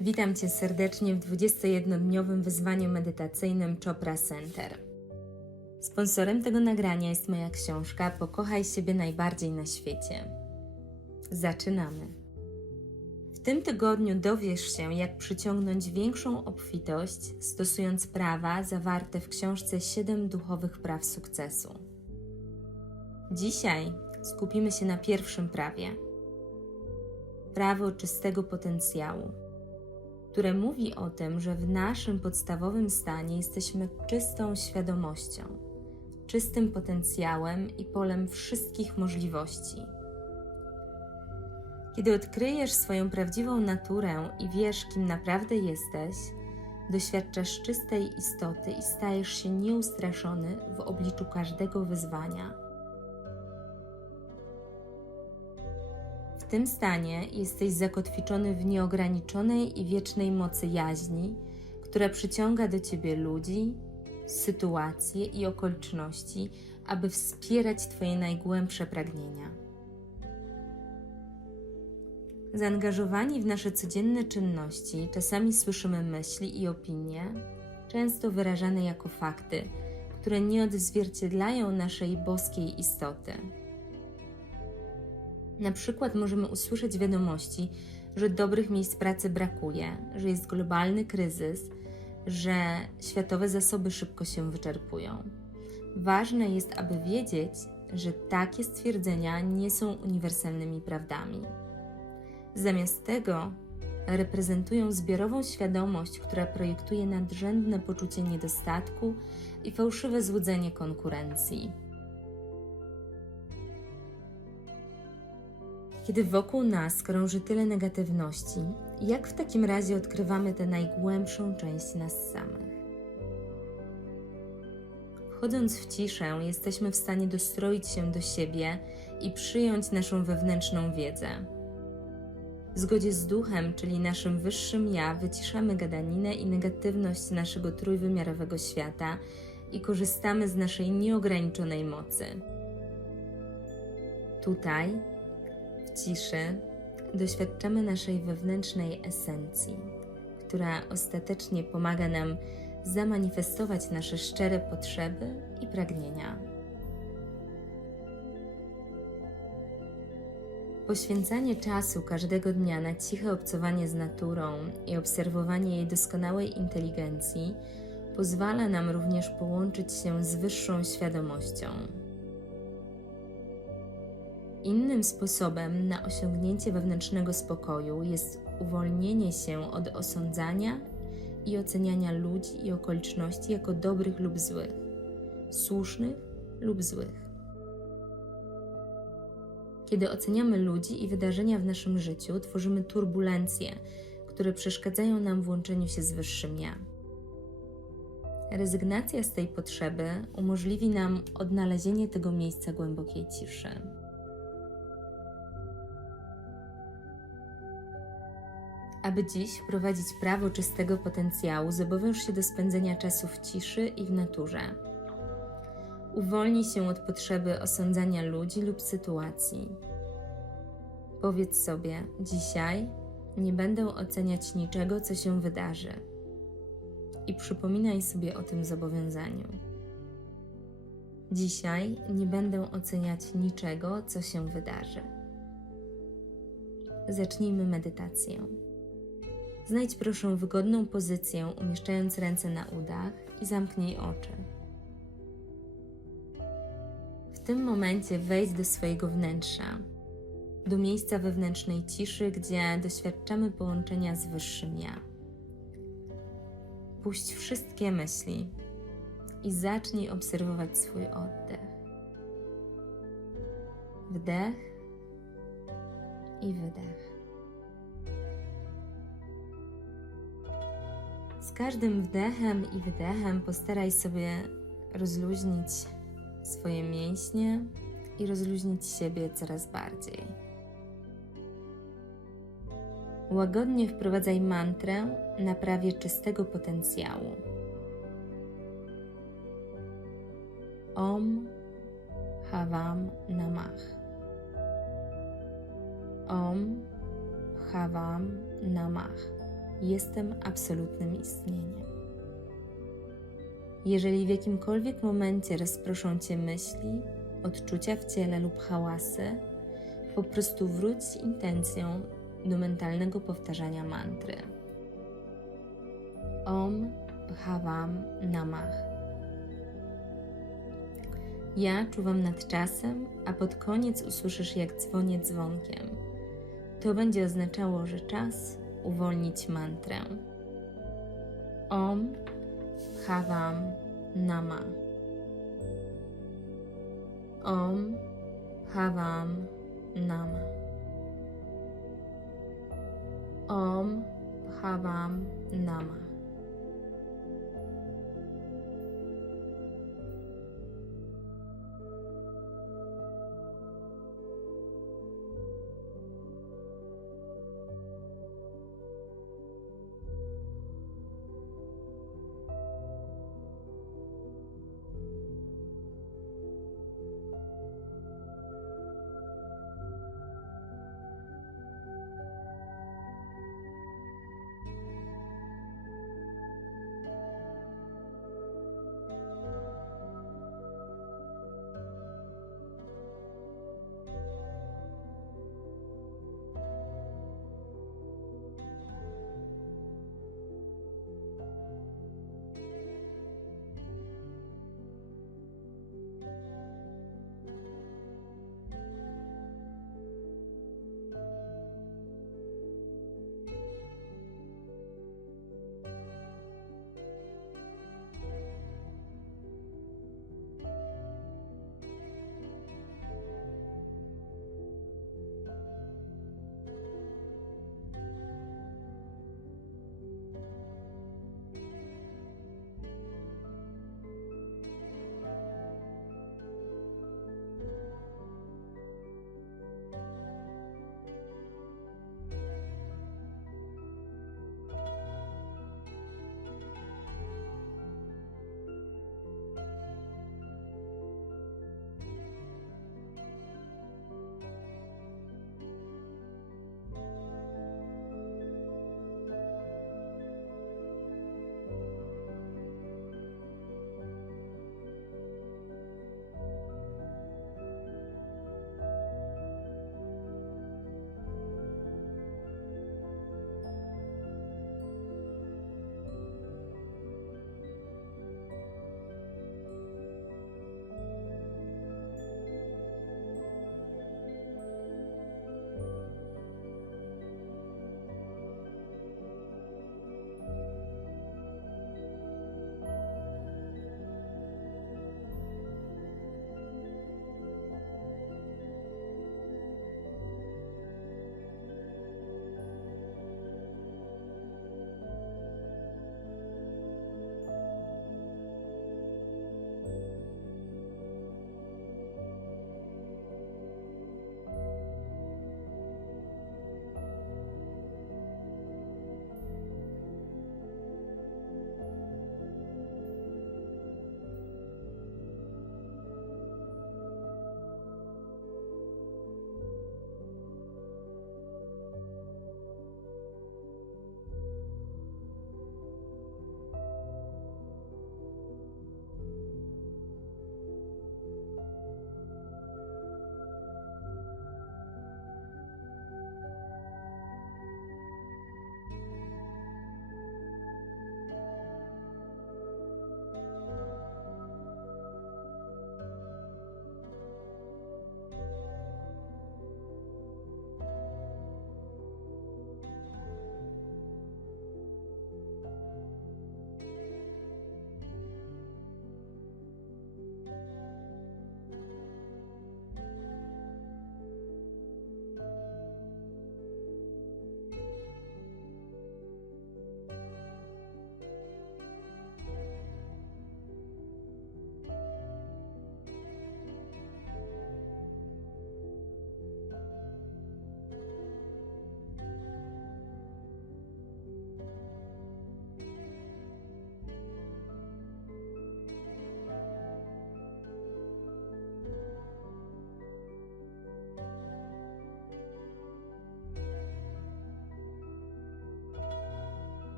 Witam Cię serdecznie w 21-dniowym wyzwaniu medytacyjnym Chopra Center. Sponsorem tego nagrania jest moja książka Pokochaj siebie najbardziej na świecie. Zaczynamy. W tym tygodniu dowiesz się, jak przyciągnąć większą obfitość, stosując prawa zawarte w książce 7 duchowych praw sukcesu. Dzisiaj skupimy się na pierwszym prawie prawo czystego potencjału które mówi o tym, że w naszym podstawowym stanie jesteśmy czystą świadomością, czystym potencjałem i polem wszystkich możliwości. Kiedy odkryjesz swoją prawdziwą naturę i wiesz, kim naprawdę jesteś, doświadczasz czystej istoty i stajesz się nieustraszony w obliczu każdego wyzwania. Tym stanie jesteś zakotwiczony w nieograniczonej i wiecznej mocy jaźni, która przyciąga do ciebie ludzi, sytuacje i okoliczności, aby wspierać Twoje najgłębsze pragnienia. Zaangażowani w nasze codzienne czynności, czasami słyszymy myśli i opinie, często wyrażane jako fakty, które nie odzwierciedlają naszej boskiej istoty. Na przykład możemy usłyszeć wiadomości, że dobrych miejsc pracy brakuje, że jest globalny kryzys, że światowe zasoby szybko się wyczerpują. Ważne jest, aby wiedzieć, że takie stwierdzenia nie są uniwersalnymi prawdami. Zamiast tego reprezentują zbiorową świadomość, która projektuje nadrzędne poczucie niedostatku i fałszywe złudzenie konkurencji. Kiedy wokół nas krąży tyle negatywności, jak w takim razie odkrywamy tę najgłębszą część nas samych? Wchodząc w ciszę, jesteśmy w stanie dostroić się do siebie i przyjąć naszą wewnętrzną wiedzę. W zgodzie z duchem, czyli naszym wyższym ja, wyciszamy gadaninę i negatywność naszego trójwymiarowego świata i korzystamy z naszej nieograniczonej mocy. Tutaj ciszy doświadczamy naszej wewnętrznej esencji, która ostatecznie pomaga nam zamanifestować nasze szczere potrzeby i pragnienia. Poświęcanie czasu każdego dnia na ciche obcowanie z naturą i obserwowanie jej doskonałej inteligencji pozwala nam również połączyć się z wyższą świadomością. Innym sposobem na osiągnięcie wewnętrznego spokoju jest uwolnienie się od osądzania i oceniania ludzi i okoliczności jako dobrych lub złych, słusznych lub złych. Kiedy oceniamy ludzi i wydarzenia w naszym życiu, tworzymy turbulencje, które przeszkadzają nam w łączeniu się z wyższym ja. Rezygnacja z tej potrzeby umożliwi nam odnalezienie tego miejsca głębokiej ciszy. Aby dziś wprowadzić prawo czystego potencjału, zobowiąż się do spędzenia czasu w ciszy i w naturze. Uwolnij się od potrzeby osądzania ludzi lub sytuacji. Powiedz sobie: Dzisiaj nie będę oceniać niczego, co się wydarzy. I przypominaj sobie o tym zobowiązaniu. Dzisiaj nie będę oceniać niczego, co się wydarzy. Zacznijmy medytację. Znajdź proszę wygodną pozycję, umieszczając ręce na udach i zamknij oczy. W tym momencie wejdź do swojego wnętrza, do miejsca wewnętrznej ciszy, gdzie doświadczamy połączenia z Wyższym Ja. Puść wszystkie myśli i zacznij obserwować swój oddech. Wdech i wydech. Każdym wdechem i wydechem postaraj sobie rozluźnić swoje mięśnie i rozluźnić siebie coraz bardziej. Łagodnie wprowadzaj mantrę na prawie czystego potencjału. Om Havam Namah. Om Havam Namah. Jestem absolutnym istnieniem. Jeżeli w jakimkolwiek momencie rozproszą Cię myśli, odczucia w ciele lub hałasy, po prostu wróć z intencją do mentalnego powtarzania mantry. Om Bhavam Namah. Ja czuwam nad czasem, a pod koniec usłyszysz, jak dzwonię dzwonkiem. To będzie oznaczało, że czas uwolnić mantrę. Om Bhavam Nama. Om Bhavam Nama. Om Bhavam Nama.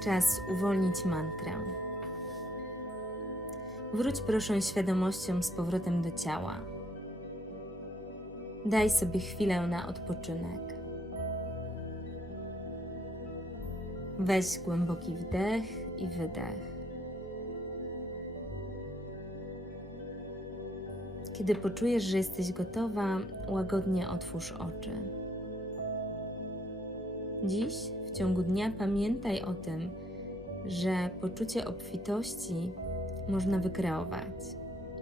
Czas uwolnić mantrę. Wróć proszę świadomością z powrotem do ciała. Daj sobie chwilę na odpoczynek. Weź głęboki wdech i wydech. Kiedy poczujesz, że jesteś gotowa, łagodnie otwórz oczy. Dziś, w ciągu dnia, pamiętaj o tym, że poczucie obfitości można wykreować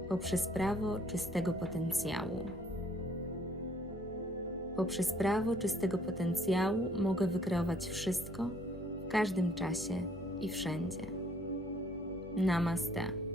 poprzez prawo czystego potencjału. Poprzez prawo czystego potencjału mogę wykreować wszystko w każdym czasie i wszędzie. Namaste.